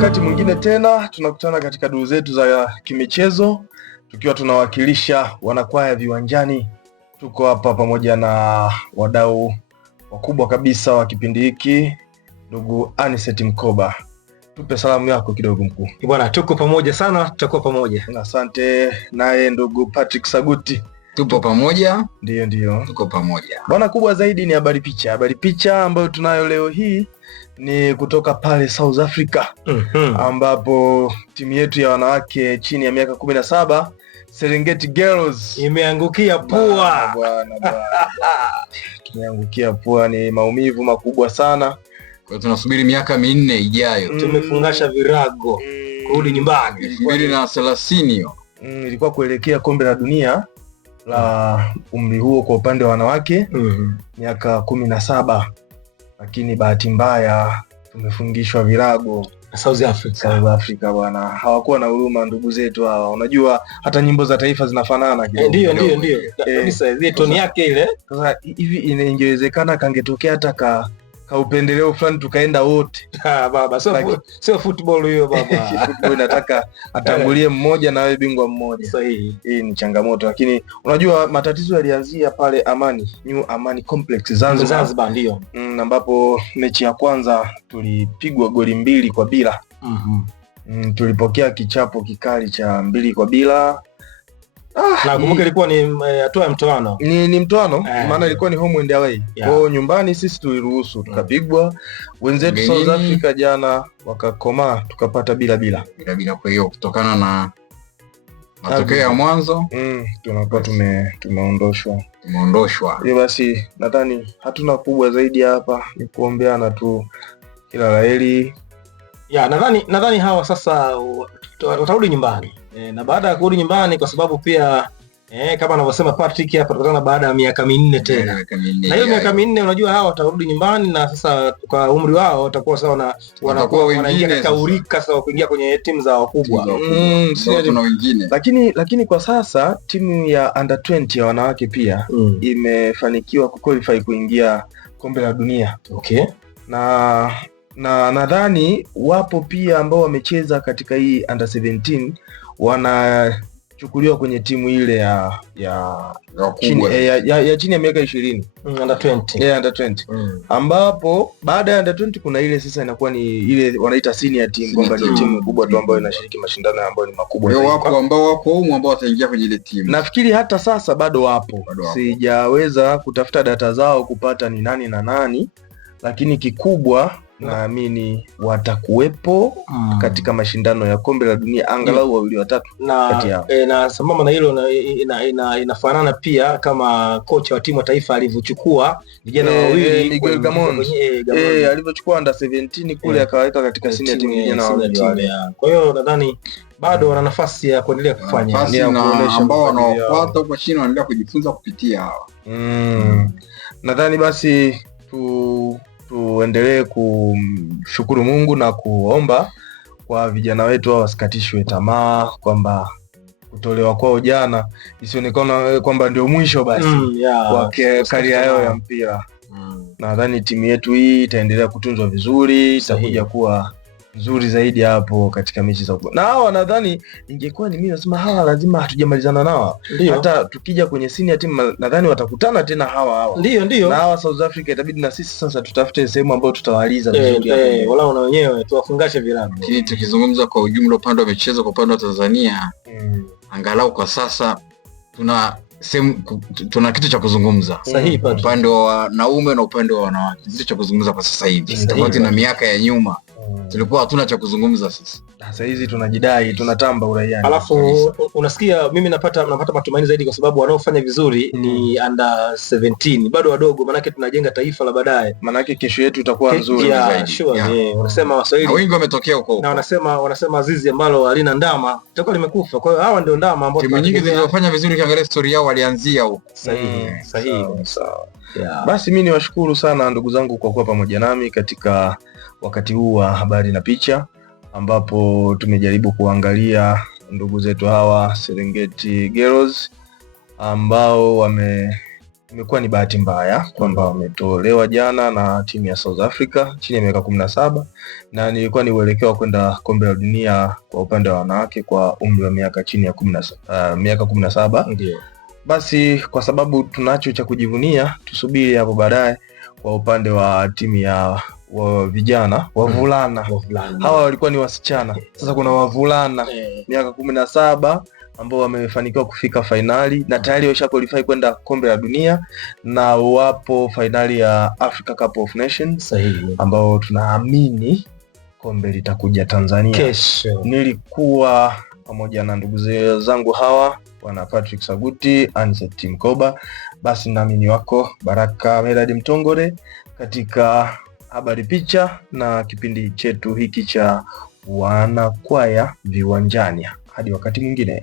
wakati mwingine tena tunakutana katika duru zetu za kimichezo tukiwa tunawakilisha wanakwaya viwanjani. Tuko hapa pamoja na wadau wakubwa kabisa wa kipindi hiki, ndugu Anicet Mkoba. Tupe salamu yako kidogo mkuu. Bwana, tuko pamoja sana, tutakuwa pamoja. Asante. Naye ndugu Patrick Saguti. Tupo pamoja. Ndio. Tuko pamoja. Bwana, kubwa zaidi ni habari picha. Habari picha ambayo tunayo leo hii ni kutoka pale South Africa. Ambapo timu yetu ya wanawake chini ya miaka 17 Serengeti Girls imeangukia pua. Bwana. Tumeangukia pua, ni maumivu makubwa sana. Kwa tunasubiri miaka 4 ijayo. Tumefungasha virago kurudi nyumbani 2030. Ilikuwa kuelekea kombe la dunia la umri huo kwa upande wa wanawake miaka 17, lakini bahati mbaya tumefungishwa virago South Africa bwana. Hawakuwa na huruma ndugu zetu hawa. Unajua hata nyimbo za taifa zinafanana kidogo. Ndio. Kabisa ile toni yake ile. Sasa hivi ingewezekana kangetokea hata upendeleo fulani tukaenda wote. Baba sio football hiyo baba. Football inataka atangulie mmoja na wewe bingwa mmoja. Sahihi. Hii ni changamoto, lakini unajua matatizo yalianzia pale New Amani Complex Zanzibar ndio. Ambapo mechi ya kwanza tulipigwa goli 2-0. Tulipokea kichapo kikali cha 2-0. Na kumbuka ilikuwa ni hatua ya mtoano. Ni mtoano, maana ilikuwa ni home and away. Kwa nyumbani sisi tuliruhusu tukapigwa. Wenzetu South Africa jana wakakomaa tukapata bila. Kwa hiyo kutokana na matokeo ya mwanzo tunakuwa tumeondoshwa. Hiyo basi nadhani hatuna kubwa zaidi hapa, ni kuombeana tu kila laheri. Nadhani hawa sasa watarudi nyumbani. Na baada ya kurudi nyumbani, kwa sababu pia kama anavyosema Patrick hapa, tutakutana baada ya miaka 4 tena. Na hiyo miaka 4 unajua hawa watarudi nyumbani, na sasa kwa umri wao watakuwa sawa na wanakuwa wanaingia katika urika sasa kuingia kwenye timu za wakubwa. Kuna wengine. Lakini kwa sasa timu ya under 20 ya wanawake pia imefanikiwa kuqualify kuingia kombe la dunia. Okay. Na nadhani wapo pia ambao wamecheza katika hii under 17 wanachukuliwa kwenye timu ile ya chini ya miaka 20 under 20. Under 20. Ambapo baada ya under 20 kuna ile sasa inakuwa ni ile wanaita senior team, kwamba ni timu kubwa tu ambayo inashiriki mashindano ambayo ni makubwa zaidi. Wapo ambao wataingia kwenye ile timu. Nafikiri hata sasa bado wapo. Sijaweza kutafuta data zao kupata ni nani na nani, lakini kikubwa naamini watakuwepo katika mashindano ya kombe la dunia, angalau wawili watatu kati yao. Na sambamba na hilo inafanana pia kama kocha wa timu ya taifa alivyochukua vijana wawili Miguel Gamond alivyochukua under 17 kule akaweka katika senior team vijana wawili. Kwa hiyo nadhani bado wana nafasi ya kuendelea kufanya, ambao wanaofuata kwa chini wanaendelea kujifunza kupitia hawa. Nadhani basi tuendelee kumshukuru Mungu na kuomba kwa vijana wetu wasikatishwe tamaa, kwamba kutolewa kwao jana isionekana kwamba ndio mwisho basi kwa karia yao ya mpira. Nadhani timu yetu hii itaendelea kutunzwa vizuri, itakuja kuwa nzuri zaidi hapo katika mechi za kubwa. Na hawa nadhani ingekuwa ni mimi nasema hawa lazima hatujamalizana nao. Hata tukija kwenye senior team nadhani watakutana tena hawa. Ndio. Na hawa South Africa itabidi na sisi sasa tutafute sehemu ambayo tutawaliza vizuri. Wala na wenyewe tuwafungashe virago. Lakini tukizungumza kwa ujumla upande wa michezo kwa upande wa Tanzania, angalau kwa sasa tuna kitu cha kuzungumza. Sahihi, upande wa wanaume na upande wa wanawake. Kitu cha kuzungumza kwa sasa hivi. Tofauti na miaka ya nyuma. Tulikuwa hatuna cha kuzungumza sisi. Sasa hizi tunajidai, tunatamba uraiani. Alafu unasikia mimi napata matumaini zaidi kwa sababu wanaofanya vizuri ni under 17. Bado wadogo, manake tunajenga taifa la baadaye. Manake kesho yetu itakuwa nzuri zaidi. Wanasema Waswahili. Wengi wametokea huko. Na wanasema zizi ambalo halina ndama itakuwa limekufa. Kwa hiyo hawa ndio ndama ambao timu nyingi zilizofanya vizuri, kiangalia story yao walianzia huko. Sahihi. Sawa. Basi mimi niwashukuru sana ndugu zangu kwa kuwa pamoja nami katika wakati huu wa habari na picha, ambapo tumejaribu kuangalia ndugu zetu hawa Serengeti Girls ambao imekuwa ni bahati mbaya kwamba wametolewa jana na timu ya South Africa chini ya miaka 17, na nilikuwa ni uelekeo wa kwenda kombe la dunia kwa upande wa wanawake kwa umri wa miaka chini ya miaka 17. Ndio. Basi kwa sababu tunacho cha kujivunia, tusubiri hapo baadaye kwa upande wa timu ya vijana wavulana. Hawa walikuwa ni wasichana, sasa kuna wavulana miaka 17 ambao wamefanikiwa kufika fainali na tayari washa qualify kwenda kombe la dunia, na wapo fainali ya Africa Cup of Nations ambao tunaamini kombe litakuja Tanzania kesho. Nilikuwa pamoja na ndugu zangu hawa wana Patrick Saguti, Anset Mkoba, basi naamini wako Baraka Meradi Mtongore katika habari picha na kipindi chetu hiki cha Wanakwaya Viwanjani. Hadi wakati mwingine.